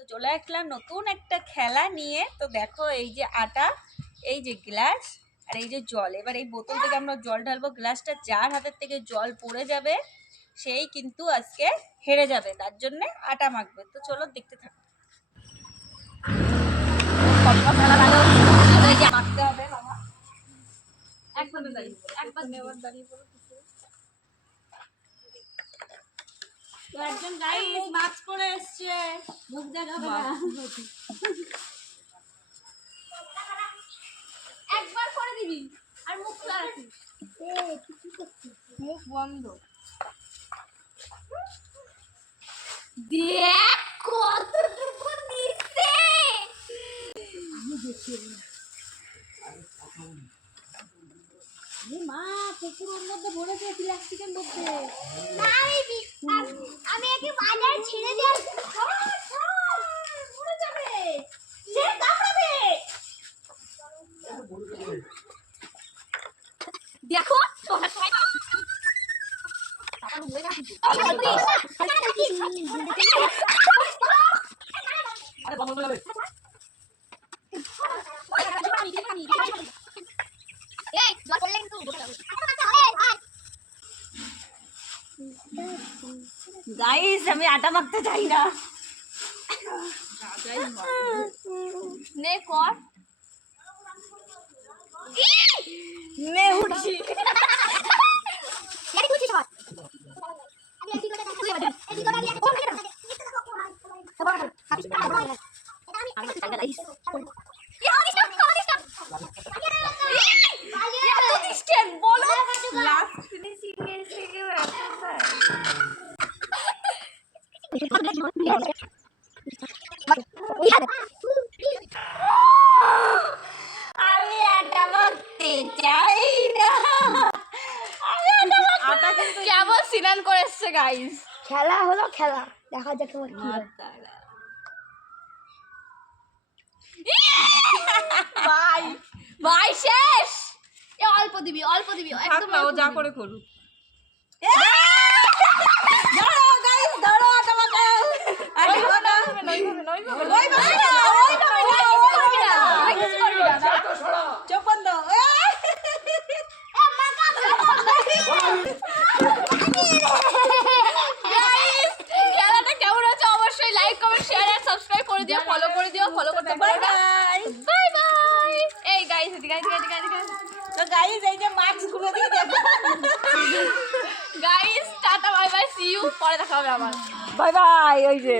তো চলে আসলাম নতুন একটা খেলা নিয়ে। তো দেখো এই যে আটা, এই যে গ্লাস আর এই যে জল। এবার এই বোতল থেকে আমরা জল ঢালবো, গ্লাসটা যার হাতের থেকে জল পড়ে যাবে সেই কিন্তু আজকে হেরে যাবে, তার জন্য আটা মাখবে। তো চলো দেখতে থাকো। খেলা ভালো মাখতে হবে বাবা। একবার দাঁড়িয়ে পড়ো। তো একজন গাইস মাছ করে এসছে, মুখ দেখাবে না। একবার করে দিবি আর মুখ খোলা রাখিস। মুখ বন্ধ। দেখ কতটুকু নিচে। মা পুকুরের মধ্যে ভরেছে প্লাস্টিকের মধ্যে। আমি একে বাজার ছেড়ে দিয়ে মরে যাবে, সে কামড়াবে। দেখো গাইস আমি আটা মাখতে চাই না। নে কর নে উঠছি। আমি আটা মাখতে চাই না। কেমন সিনান করে এসছে গাইস। খেলা হলো খেলা, দেখা যাক তোমার কি হয়। ভাই ভাই শেষ। এ অল্প দিবি একদম ও যা করে করুক। ধরো গাইস ধরো আটা মাখাও। আটা চোখ বন্ধ। খেলাটা কেমন হচ্ছে অবশ্যই লাইক কমেন্ট শেয়ার আর সাবস্ক্রাইব করে দিও, ফলো করে দিও, ফলো করতে পারো না। Bye bye. এই গাইস এদিকে। তো গাইস এই যে মাস্ক গুলো দিয়ে দেখো। Guys tata bye bye, see you, পরে দেখা হবে আবার। Bye bye. ওই যে